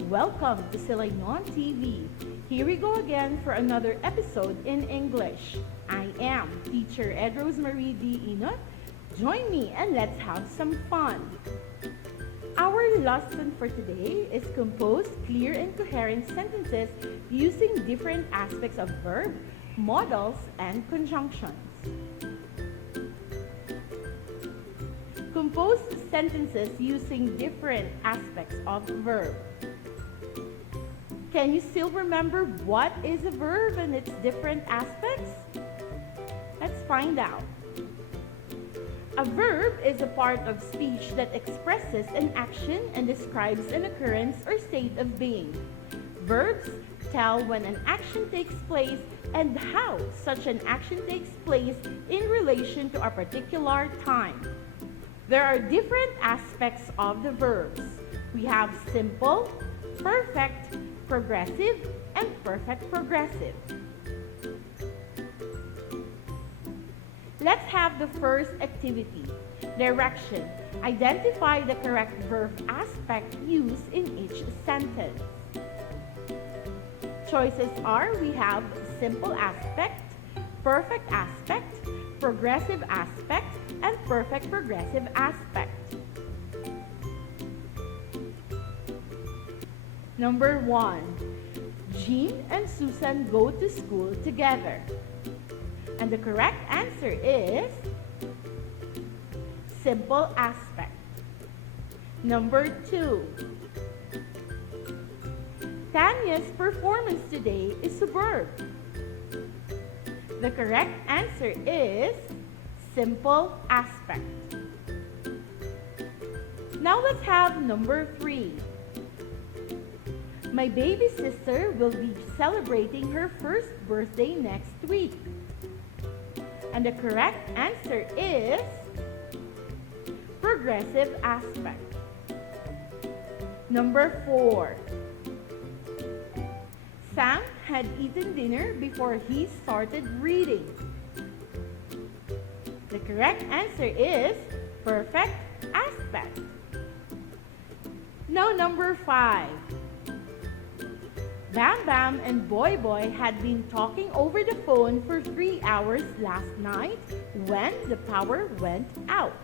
Welcome to Silaynon TV. Here we go again for another episode in English. I am Teacher Ed Rosemarie D. Inot. Join me and let's have some fun. Our lesson for today is compose clear and coherent sentences using different aspects of verb, modals, and conjunctions. Compose sentences using different aspects of verb. Can you still remember what is a verb and its different aspects? Let's find out. A verb is a part of speech that expresses an action and describes an occurrence or state of being. Verbs tell when an action takes place and how such an action takes place in relation to a particular time. There are different aspects of the verbs. We have simple, perfect, progressive, and perfect progressive. Let's have the first activity. Direction. Identify the correct verb aspect used in each sentence. Choices are, we have simple aspect, perfect aspect, progressive aspect, and perfect progressive aspect. Number 1. Jean and Susan go to school together. And the correct answer is simple aspect. Number 2. Tanya's performance today is superb. The correct answer is simple aspect. Now let's have number 3. My baby sister will be celebrating her first birthday next week. And the correct answer is progressive aspect. Number 4. Sam had eaten dinner before he started reading. The correct answer is perfect aspect. Now number 5. Bam Bam and Boy Boy had been talking over the phone for 3 hours last night when the power went out.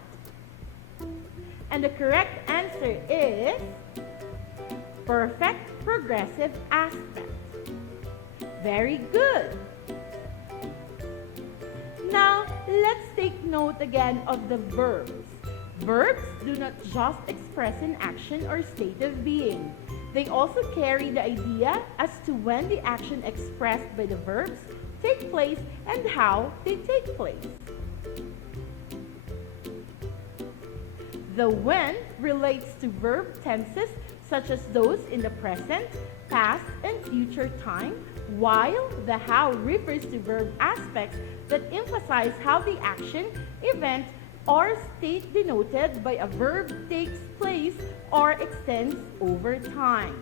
And the correct answer is perfect progressive aspect. Very good. Now, let's take note again of the verbs. Verbs do not just express an action or state of being. They also carry the idea as to when the action expressed by the verbs take place and how they take place. The when relates to verb tenses such as those in the present, past, and future time, while the how refers to verb aspects that emphasize how the action, event, or state denoted by a verb takes place or extends over time.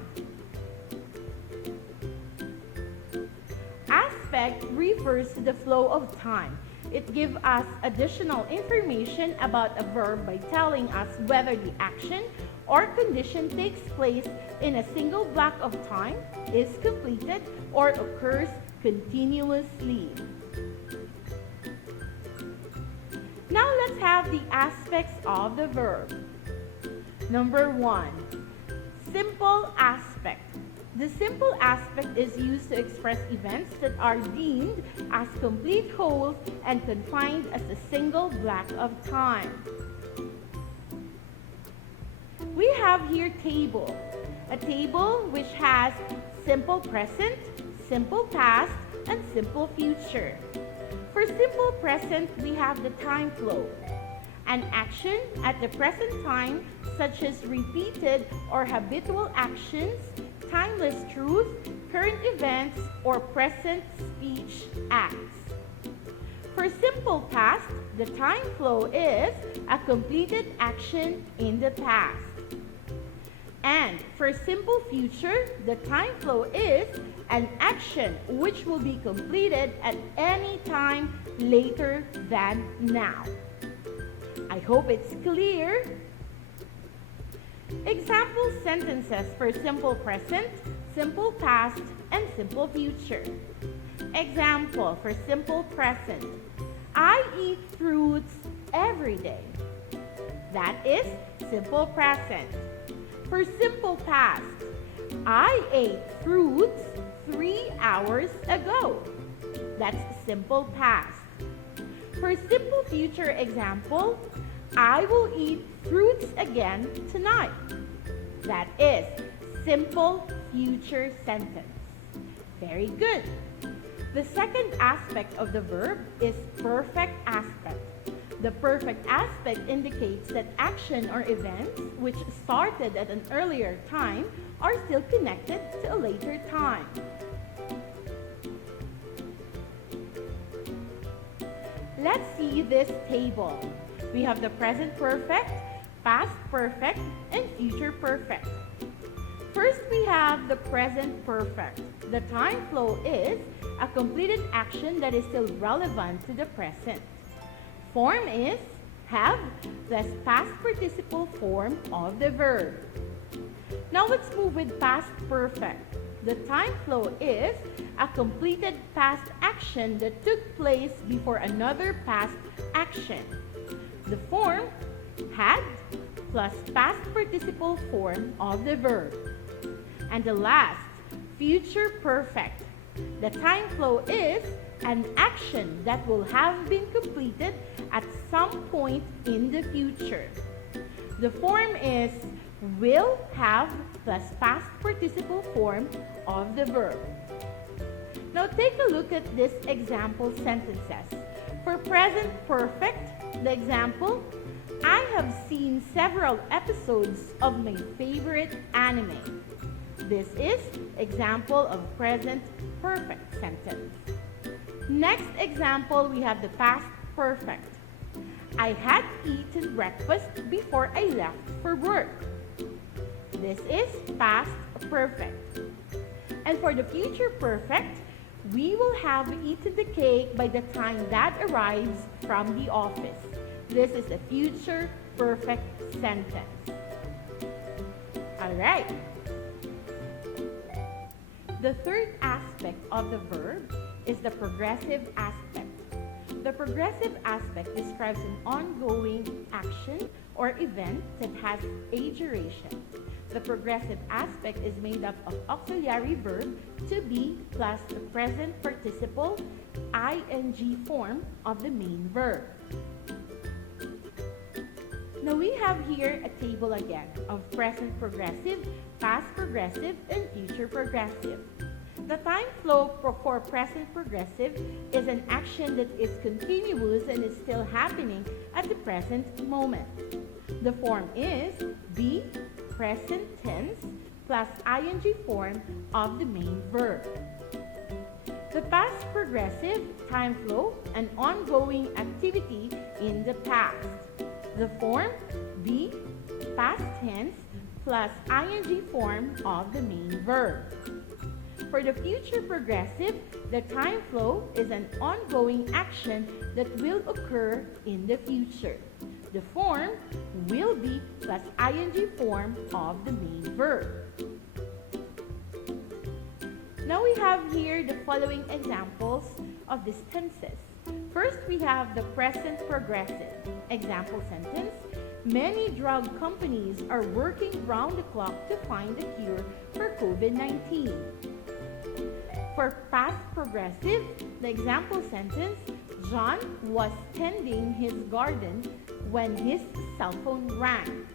Aspect refers to the flow of time. It gives us additional information about a verb by telling us whether the action or condition takes place in a single block of time, is completed, or occurs continuously. Now let's have the aspects of the verb. Number 1. Simple aspect. The simple aspect is used to express events that are deemed as complete wholes and confined as a single block of time. We have here table. A table which has simple present, simple past, and simple future. For simple present, we have the time flow. An action at the present time, such as repeated or habitual actions, timeless truth, current events, or present speech acts. For simple past, the time flow is a completed action in the past. And for simple future, the time flow is an action which will be completed at any time later than now. I hope it's clear. Example sentences for simple present, simple past, and simple future. Example for simple present. I eat fruits every day. That is simple present. For simple past, I ate fruits 3 hours ago. That's simple past. For simple future example, I will eat fruits again tonight. That is simple future sentence. Very good. The second aspect of the verb is perfect aspect. The perfect aspect indicates that action or events which started at an earlier time are still connected to a later time. Let's see this table. We have the present perfect, past perfect, and future perfect. First, we have the present perfect. The time flow is a completed action that is still relevant to the present. Form is have plus past participle form of the verb. Now let's move with past perfect. The time flow is a completed past action that took place before another past action. The form had plus past participle form of the verb. And the last, future perfect. The time flow is an action that will have been completed at some point in the future. The form is will have plus past participle form of the verb. Now take a look at this example sentences. For present perfect, the example, I have seen several episodes of my favorite anime. This is example of present perfect sentence. Next example, we have the past perfect. I had eaten breakfast before I left for work. This is past perfect. And for the future perfect, we will have eaten the cake by the time Dad arrives from the office. This is a future perfect sentence. All right. The third aspect of the verb is the progressive aspect. The progressive aspect describes an ongoing action or event that has a duration. The progressive aspect is made up of auxiliary verb to be plus the present participle ing form of the main verb. Now we have here a table again of present progressive, past progressive, and future progressive. The time flow for present progressive is an action that is continuous and is still happening at the present moment. The form is be present tense plus ing form of the main verb. The past progressive, time flow, an ongoing activity in the past. The form be past tense plus ing form of the main verb. For the future progressive, the time flow is an ongoing action that will occur in the future. The form will be plus ing form of the main verb. Now we have here the following examples of these tenses. First, we have the present progressive. Example sentence, many drug companies are working round the clock to find a cure for COVID-19. For past progressive, the example sentence, John was tending his garden when his cell phone rang.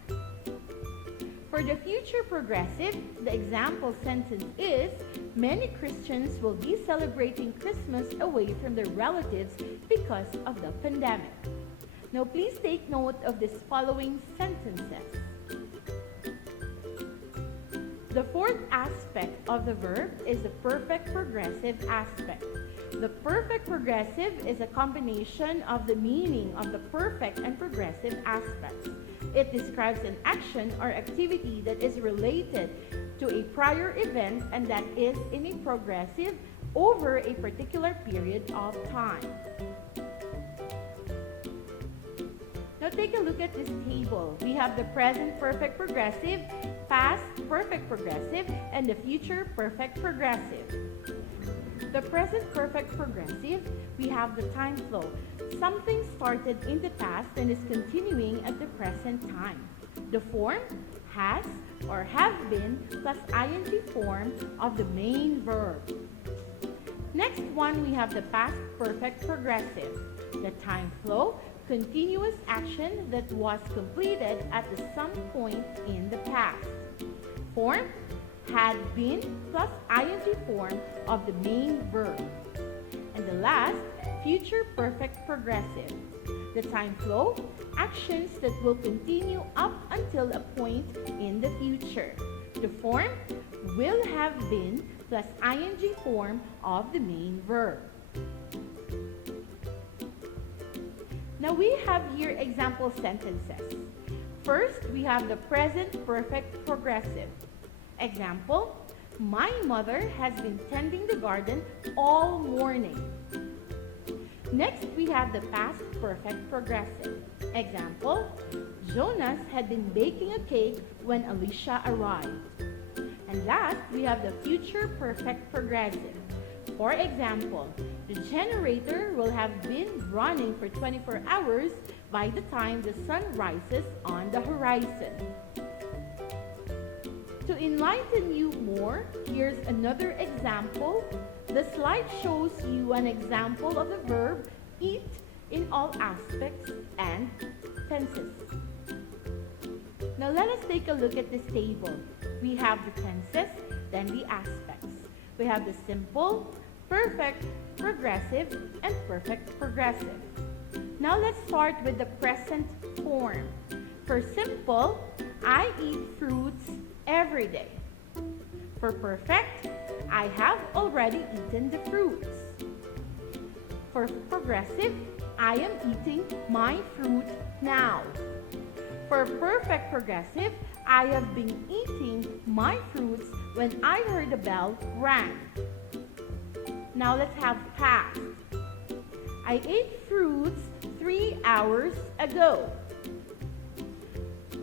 For the future progressive, the example sentence is, many Christians will be celebrating Christmas away from their relatives because of the pandemic. Now please take note of these following sentences. The fourth aspect of the verb is the perfect progressive aspect. The perfect progressive is a combination of the meaning of the perfect and progressive aspects. It describes an action or activity that is related to a prior event and that is in a progressive over a particular period of time. Now take a look at this table. We have the present perfect progressive, past perfect progressive, and the future perfect progressive. The present perfect progressive, we have the time flow. Something started in the past and is continuing at the present time. The form has or have been plus ing form of the main verb. Next one, we have the past perfect progressive. The time flow, continuous action that was completed at some point in the past. Form, had been plus ing form of the main verb. And the last, future perfect progressive. The time flow, actions that will continue up until a point in the future. The form, will have been plus ing form of the main verb. Now we have here example sentences. First, we have the present perfect progressive. Example, my mother has been tending the garden all morning. Next, we have the past perfect progressive. Example, Jonas had been baking a cake when Alicia arrived. And last, we have the future perfect progressive. For example, the generator will have been running for 24 hours by the time the sun rises on the horizon. To enlighten you more, here's another example. The slide shows you an example of the verb eat in all aspects and tenses. Now let us take a look at this table. We have the tenses, then the aspects. We have the simple, perfect, progressive, and perfect progressive. Now let's start with the present form. For simple, I eat fruits every day. For perfect, I have already eaten the fruits. For progressive, I am eating my fruit now. For perfect progressive, I have been eating my fruits when I heard the bell rang. Now let's have past. I ate fruits 3 hours ago.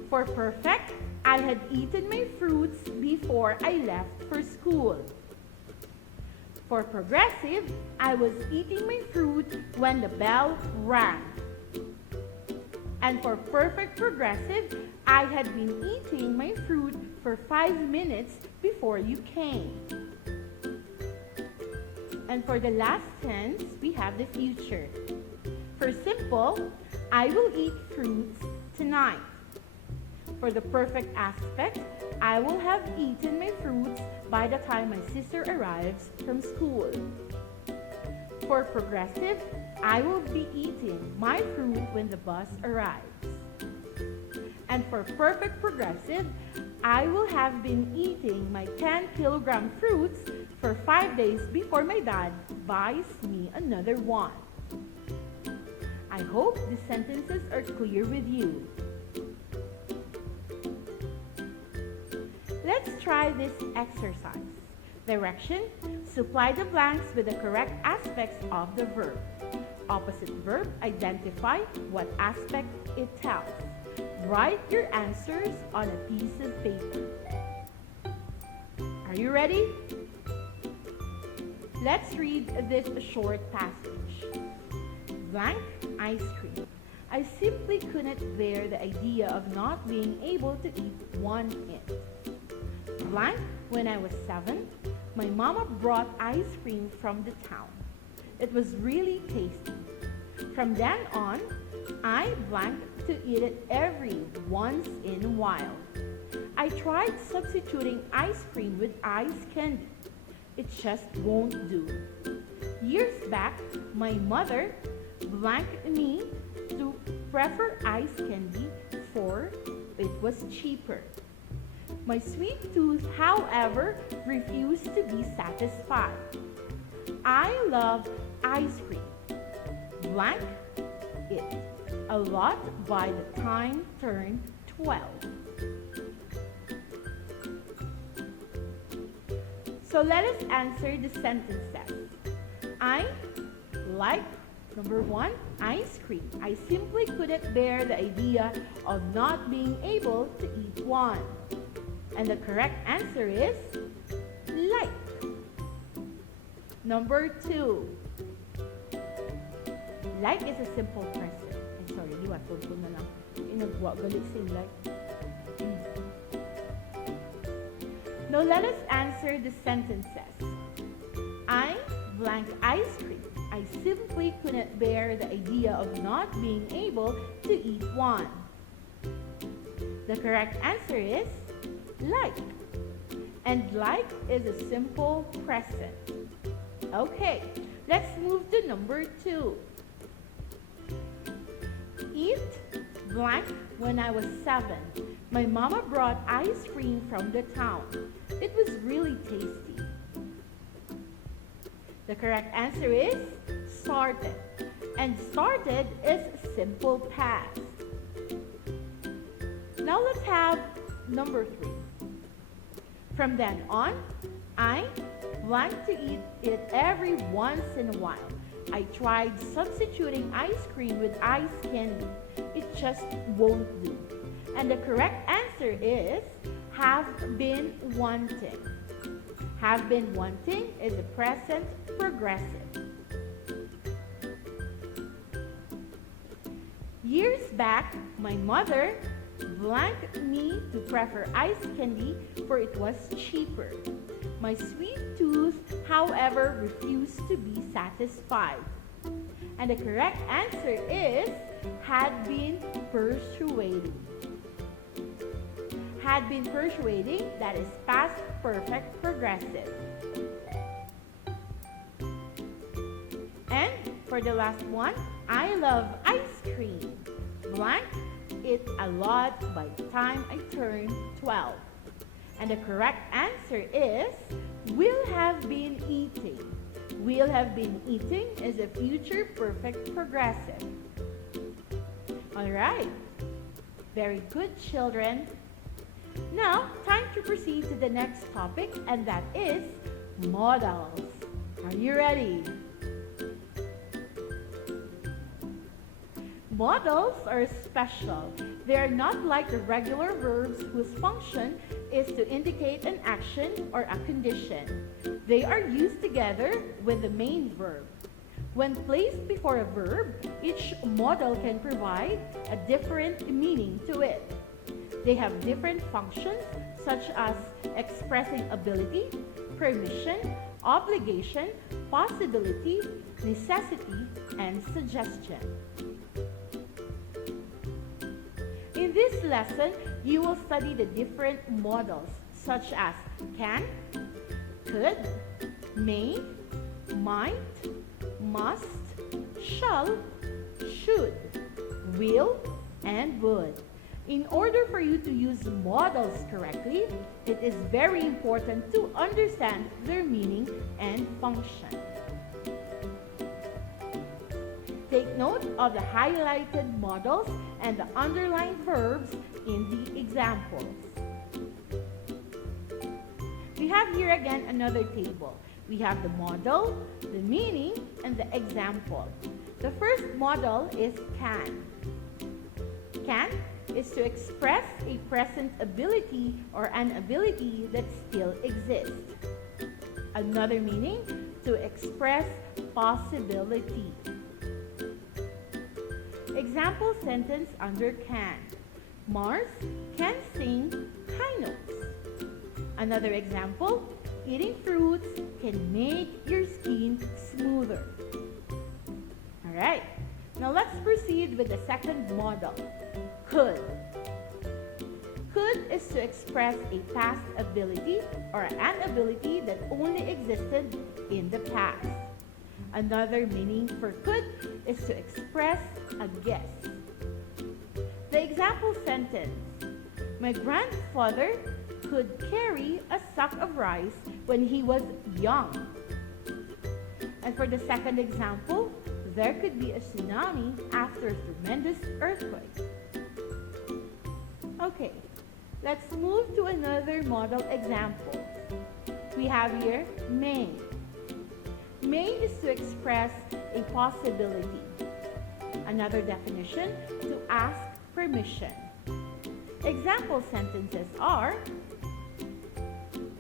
For perfect, I had eaten my fruits before I left for school. For progressive, I was eating my fruit when the bell rang. And for perfect progressive, I had been eating my fruit for 5 minutes before you came. And for the last tense, we have the future. For simple, I will eat fruits tonight. For the perfect aspect, I will have eaten my fruits by the time my sister arrives from school. For progressive, I will be eating my fruit when the bus arrives. And for perfect progressive, I will have been eating my 10-kilogram fruits for 5 days before my dad buys me another one. I hope the sentences are clear with you. Let's try this exercise. Direction, supply the blanks with the correct aspects of the verb. Opposite verb, identify what aspect it tells. Write your answers on a piece of paper. Are you ready? Let's read this short passage. Blank ice cream. I simply couldn't bear the idea of not being able to eat one it. Blank, when I was 7, my mama brought ice cream from the town. It was really tasty. From then on, I blanked to eat it every once in a while. I tried substituting ice cream with ice candy. It just won't do. Years back, my mother blanked me to prefer ice candy for it was cheaper. My sweet tooth, however, refused to be satisfied. I love ice cream. Blank it a lot by the time turned 12. So let us answer the sentences. I like Number 1, ice cream. I simply couldn't bear the idea of not being able to eat one. And the correct answer is like. Number 2, like is a simple present. Sorry, liwatod ko na lang. Inagwa, galit si like. Now let us answer the sentences. I blank ice cream. I simply couldn't bear the idea of not being able to eat one. The correct answer is like. And like is a simple present. Okay, let's move to number 2. Eat blank when I was 7. My mama brought ice cream from the town. It was really tasty. The correct answer is started. And started is simple past. Now let's have number 3. From then on, I blank to eat it every once in a while. I tried substituting ice cream with ice candy. It just won't do. And the correct answer is have been wanting. Have been wanting is a present progressive. Years back, my mother blanked me to prefer ice candy for it was cheaper. My sweet tooth, however, refused to be satisfied. And the correct answer is had been persuading. Had been persuading, that is past perfect progressive. And for the last one, I love ice cream. Blank it a lot by the time I turned 12. And the correct answer is will have been eating. Will have been eating is a future perfect progressive. All right. Very good, children. Now, time to proceed to the next topic, and that is modals. Are you ready? Modals are special. They are not like the regular verbs whose function is to indicate an action or a condition. They are used together with the main verb. When placed before a verb, each modal can provide a different meaning to it. They have different functions such as expressing ability, permission, obligation, possibility, necessity, and suggestion. In this lesson, you will study the different modals such as can, could, may, might, must, shall, should, will, and would. In order for you to use modals correctly, it is very important to understand their meaning and function. Take note of the highlighted modals and the underlined verbs in the examples. We have here again another table. We have the modal, the meaning, and the example. The first modal is can. Can is to express a present ability or an ability that still exists. Another meaning, to express possibility. Example sentence under can. Mars can sing high notes. Another example, eating fruits can make your skin smoother. Alright, now let's proceed with the second modal. Could. Could is to express a past ability or an ability that only existed in the past. Another meaning for could is to express a guess. The example sentence, my grandfather could carry a sack of rice when he was young. And for the second example, there could be a tsunami after a tremendous earthquake. Okay, let's move to another modal example. We have here may. May is to express a possibility. Another definition, to ask permission. Example sentences are,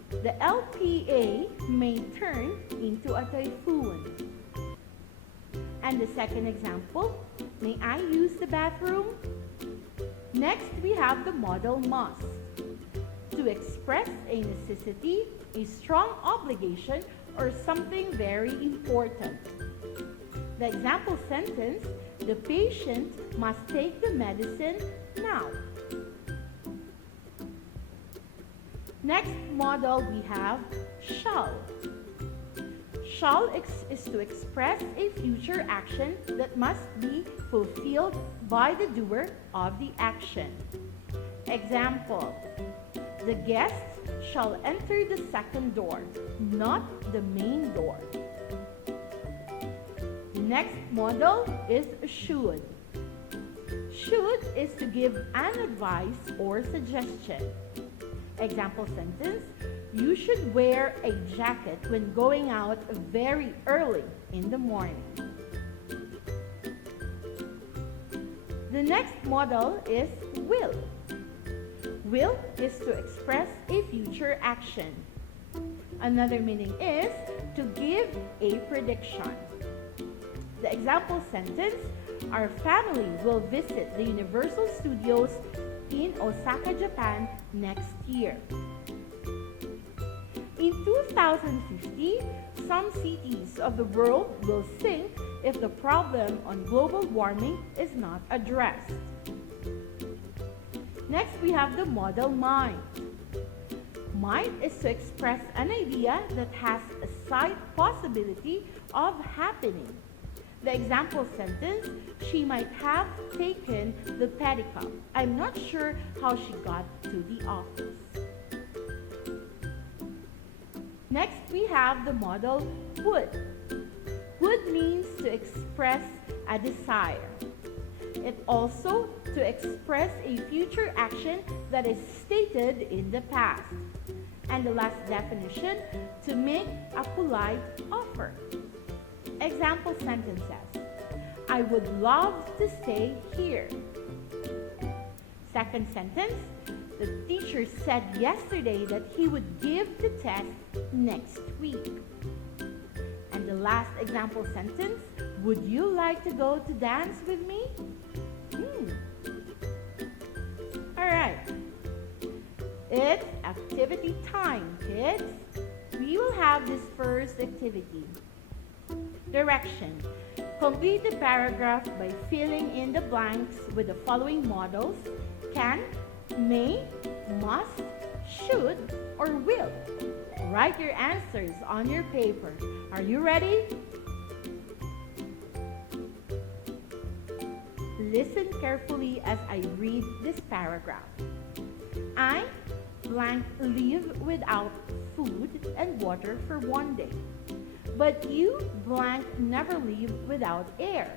the LPA may turn into a typhoon. And the second example, may I use the bathroom? Next, we have the modal must. To express a necessity, a strong obligation, or something very important. The example sentence, the patient must take the medicine now. Next modal we have shall. Shall is to express a future action that must be fulfilled by the doer of the action. Example, the guests shall enter the second door, not the main door. The next modal is should. Should is to give an advice or suggestion. Example sentence, you should wear a jacket when going out very early in the morning. The next modal is will. Will is to express a future action. Another meaning is to give a prediction. The example sentence, our family will visit the Universal Studios in Osaka, Japan next year. In 2050, some cities of the world will sink if the problem on global warming is not addressed. Next, we have the modal might. Might is to express an idea that has a slight possibility of happening. The example sentence, she might have taken the pedicab. I'm not sure how she got to the office. Next, we have the modal would. Would means to express a desire. It also to express a future action that is stated in the past. And the last definition, to make a polite offer. Example sentences, I would love to stay here. Second sentence, the teacher said yesterday that he would give the test next week. And the last example sentence, would you like to go to dance with me? Alright, it's activity time, kids. We will have this first activity. Direction. Complete the paragraph by filling in the blanks with the following modals: can, may, must, should, or will. Write your answers on your paper. Are you ready? Listen carefully as I read this paragraph. I blank live without food and water for 1 day. But you blank never live without air.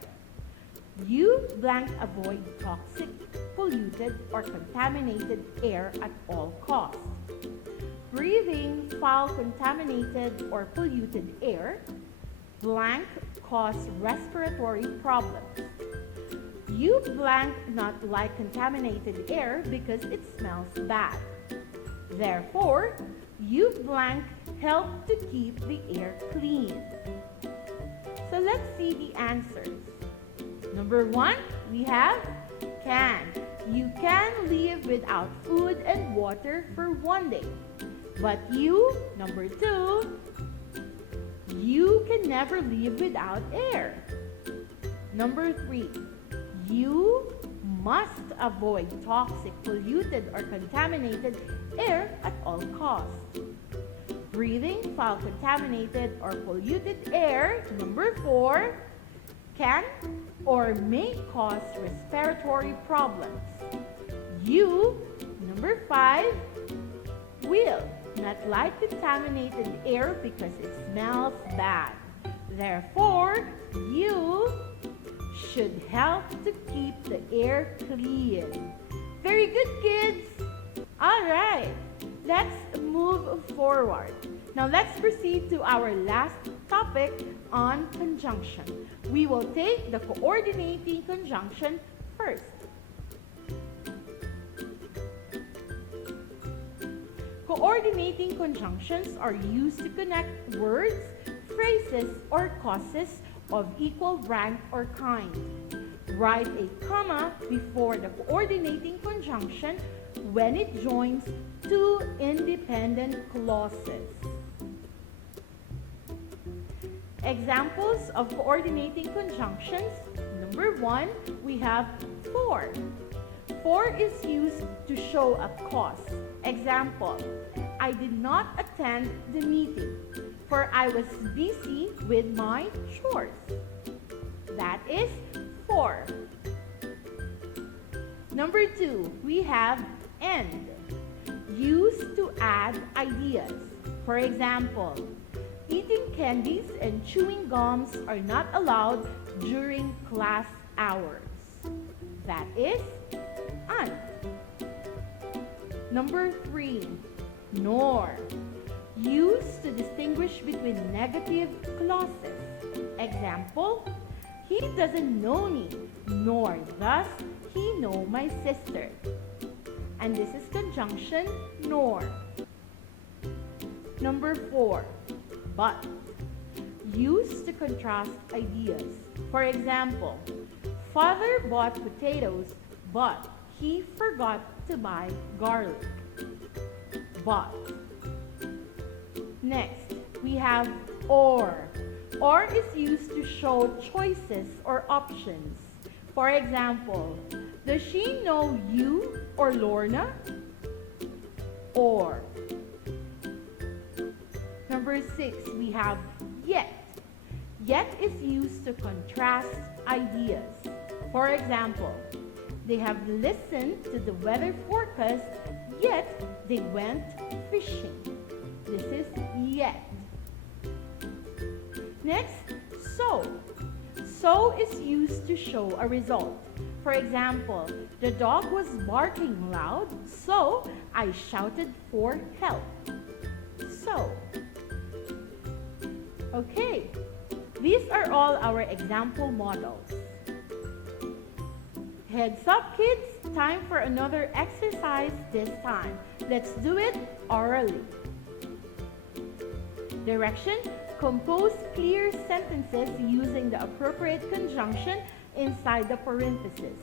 You blank avoid toxic, polluted, or contaminated air at all costs. Breathing foul, contaminated, or polluted air blank cause respiratory problems. You blank not like contaminated air because it smells bad. Therefore, you blank help to keep the air clean. So let's see the answers. Number 1, we have can. You can live without food and water for 1 day. But you, number 2, you can never live without air. Number 3, you must avoid toxic, polluted, or contaminated air at all costs. Breathing foul, contaminated, or polluted air, number 4, can or may cause respiratory problems. You, number 5, will not like contaminated air because it smells bad. Therefore, you should help to keep the air clean. Very good, kids. All right, let's move forward. Now let's proceed to our last topic on conjunction. We will take the coordinating conjunction first. Coordinating conjunctions are used to connect words, phrases, or causes of equal rank or kind. Write a comma before the coordinating conjunction when it joins two independent clauses. Examples of coordinating conjunctions. Number 1, we have for. For is used to show a cause. Example, I did not attend the meeting, for I was busy with my chores. That is for. Number 2, we have and, used to add ideas. For example, eating candies and chewing gums are not allowed during class hours. That is and. Number 3, nor, used to distinguish between negative clauses. Example, he doesn't know me, nor thus he know my sister. And this is conjunction nor. Number 4, but, used to contrast ideas. For example, father bought potatoes, but he forgot to buy garlic. But. Next, we have or. Or is used to show choices or options. For example, does she know you or Lorna? Or. Number 6, we have yet. Yet is used to contrast ideas. For example, they have listened to the weather forecast, yet they went fishing. This is yet. Next, so. So is used to show a result. For example, the dog was barking loud, so I shouted for help. So. Okay, these are all our example models. Heads up, kids, time for another exercise this time. Let's do it orally. Direction, compose clear sentences using the appropriate conjunction inside the parentheses.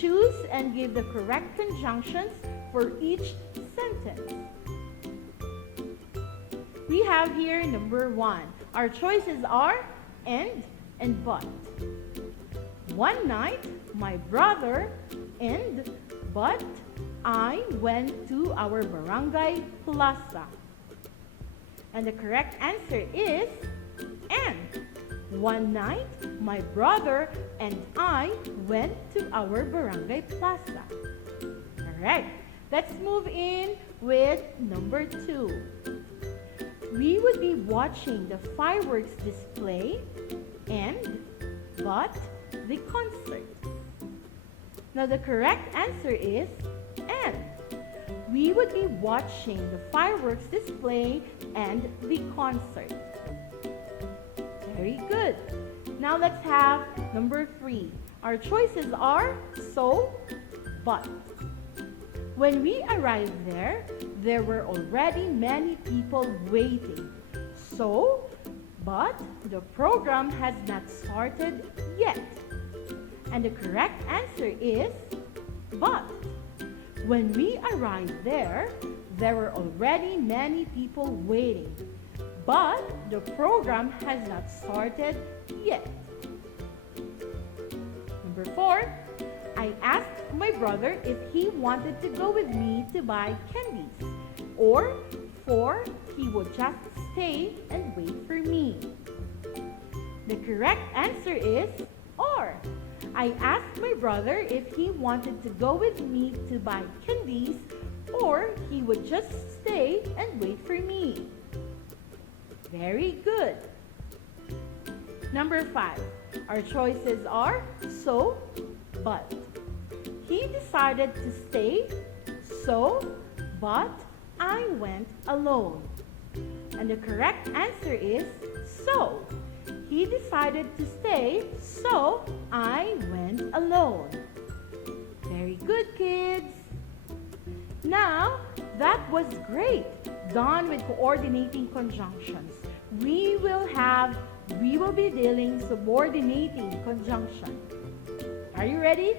Choose and give the correct conjunctions for each sentence. We have here number 1. Our choices are and but. One night, my brother and but I went to our barangay plaza. And the correct answer is and. One night, my brother and I went to our barangay plaza. Alright, let's move in with number 2. We would be watching the fireworks display and but the concert. Now the correct answer is and. We would be watching the fireworks display and the concert. Very good. Now let's have number 3. Our choices are so, but. When we arrived there were already many people waiting. So, but the program has not started yet. And the correct answer is but. When we arrived there were already many people waiting. But the program has not started yet. Number 4, I asked my brother if he wanted to go with me to buy candies, or 4, he would just stay and wait for me. The correct answer is or. I asked my brother if he wanted to go with me to buy candies, or he would just stay and wait for me. Very good. Number 5. Our choices are so, but. He decided to stay, so, but I went alone. And the correct answer is So, he decided to stay, so I went alone. Very good, kids. Now, that was great. Done with coordinating conjunctions. We will be dealing subordinating conjunction. Are you ready?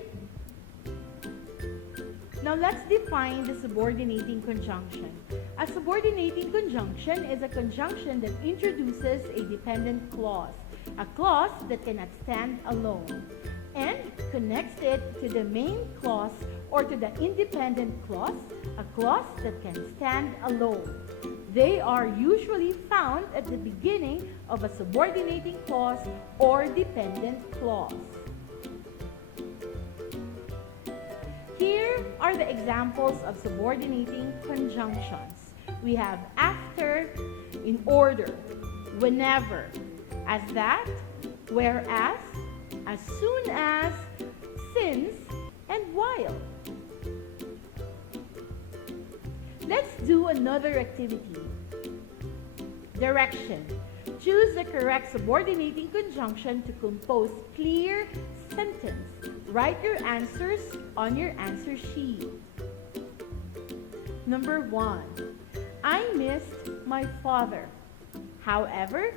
Now let's define the subordinating conjunction. A subordinating conjunction is a conjunction that introduces a dependent clause, a clause that cannot stand alone, and connects it to the main clause or to the independent clause, a clause that can stand alone. They are usually found at the beginning of a subordinating clause or dependent clause. Here are the examples of subordinating conjunctions. We have after, in order, whenever, as that, whereas, as soon as, since, and while. Let's do another activity. Direction. Choose the correct subordinating conjunction to compose clear sentence. Write your answers on your answer sheet. Number 1. I missed my father. However,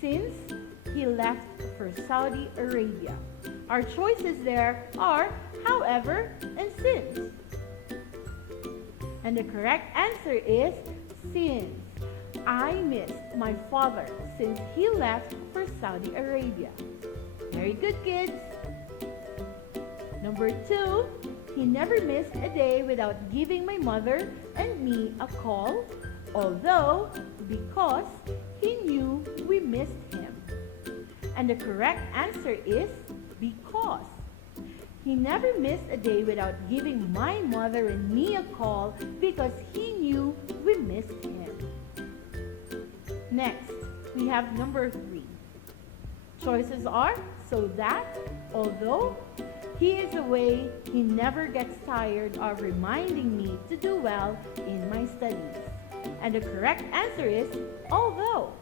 since he left for Saudi Arabia. Our choices there are however and since. And the correct answer is since. I missed my father since he left for Saudi Arabia. Very good, kids. Number 2, he never missed a day without giving my mother and me a call, although because he knew we missed him. And the correct answer is because. He never missed a day without giving my mother and me a call because he knew we missed him. Next, we have number 3. Choices are so that, although he is away, he never gets tired of reminding me to do well in my studies. And the correct answer is although.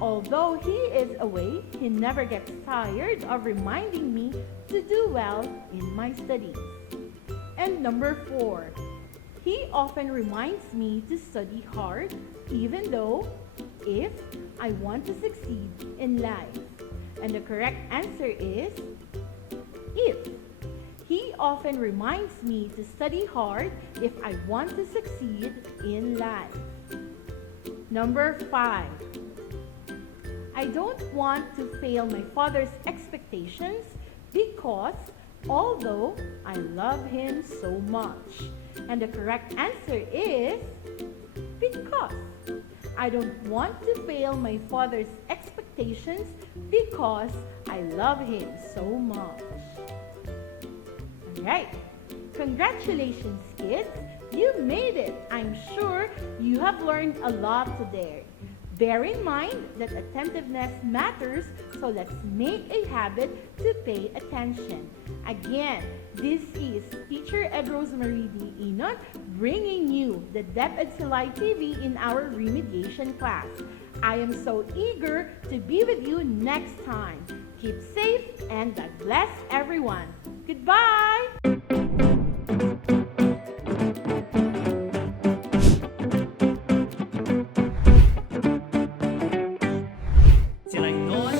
Although he is away, he never gets tired of reminding me to do well in my studies. And number 4, he often reminds me to study hard, even though if I want to succeed in life. And the correct answer is if. He often reminds me to study hard if I want to succeed in life. Number 5. I don't want to fail my father's expectations because although I love him so much. And the correct answer is because. I don't want to fail my father's expectations because I love him so much. Alright, congratulations, kids! You made it! I'm sure you have learned a lot today. Bear in mind that attentiveness matters, so let's make a habit to pay attention. Again, this is Teacher Ed Rosemary D. Enoch bringing you the DepEd Silay TV in our remediation class. I am so eager to be with you next time. Keep safe and God bless everyone. Goodbye! Sila'y noon